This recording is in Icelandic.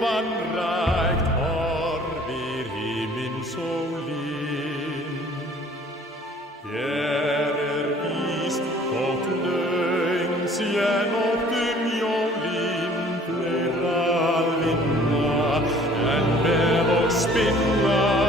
vandrækt horfir himinn sólin. Hér víst þótt löng sé nóttum jólin fleira að vinna en með og spinna